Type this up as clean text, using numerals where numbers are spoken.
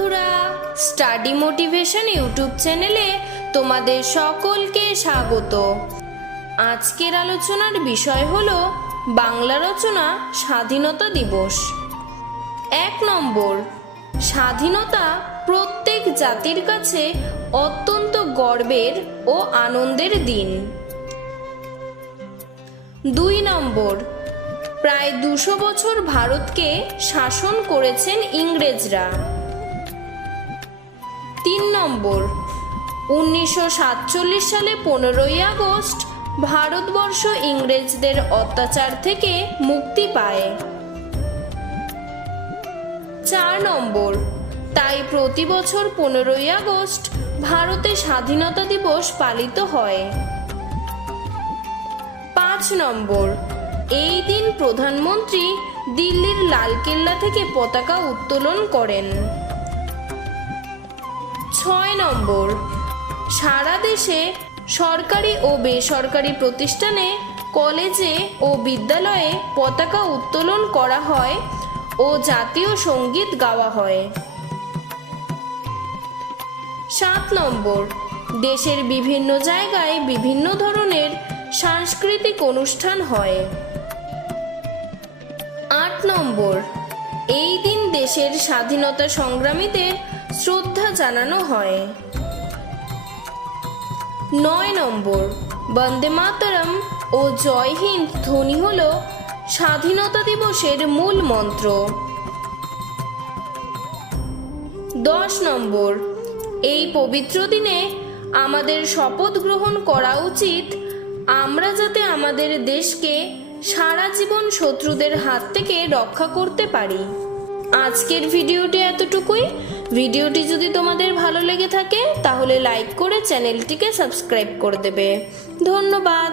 বন্ধুরা, study motivation YouTube চ্যানেলে তোমাদের সকলকে স্বাগত। আজকের আলোচনার বিষয় হলো বাংলা রচনা স্বাধীনতা দিবস। 1 নম্বর, স্বাধীনতা প্রত্যেক জাতির কাছে অত্যন্ত গর্বের ও আনন্দের দিন। 2 নম্বর, প্রায় 200 বছর ভারতকে শাসন করেছেন ইংরেজরা। 3 নম্বর, 1947 সালে 15ই আগস্ট ভারতবর্ষ ইংরেজদের অত্যাচার থেকে মুক্তি পায়। 4 নম্বর, তাই প্রতি বছর 15ই আগস্ট ভারতে স্বাধীনতা দিবস পালিত হয়। 5 নম্বর, এই দিন প্রধানমন্ত্রী দিল্লির লালকেল্লা থেকে পতাকা উত্তোলন করেন। 6 নম্বর, সারা দেশে সরকারি ও বেসরকারি প্রতিষ্ঠানে, কলেজে ও বিদ্যালয়ে পতাকা উত্তোলন করা হয় ও জাতীয় সঙ্গীত গাওয়া হয়। 7 নম্বর, দেশের বিভিন্ন জায়গায় বিভিন্ন ধরনের সাংস্কৃতিক অনুষ্ঠান হয়। 8 নম্বর, এই দিন দেশের স্বাধীনতা সংগ্রামীদের শ্রদ্ধা জানানো হয়। 9 নম্বর, বন্দে মাতরম ও জয় হিন্দ ধ্বনি হল স্বাধীনতা দিবসের মূল মন্ত্র। 10 নম্বর, এই পবিত্র দিনে আমাদের শপথ গ্রহণ করা উচিত আমরা যাতে আমাদের দেশকে সারা জীবন শত্রুদের হাত থেকে রক্ষা করতে পারি। আজকের ভিডিওটি এতটুকুই। ভিডিওটি যদি তোমাদের ভালো লেগে থাকে তাহলে লাইক করে চ্যানেলটিকে সাবস্ক্রাইব করে দেবে। ধন্যবাদ।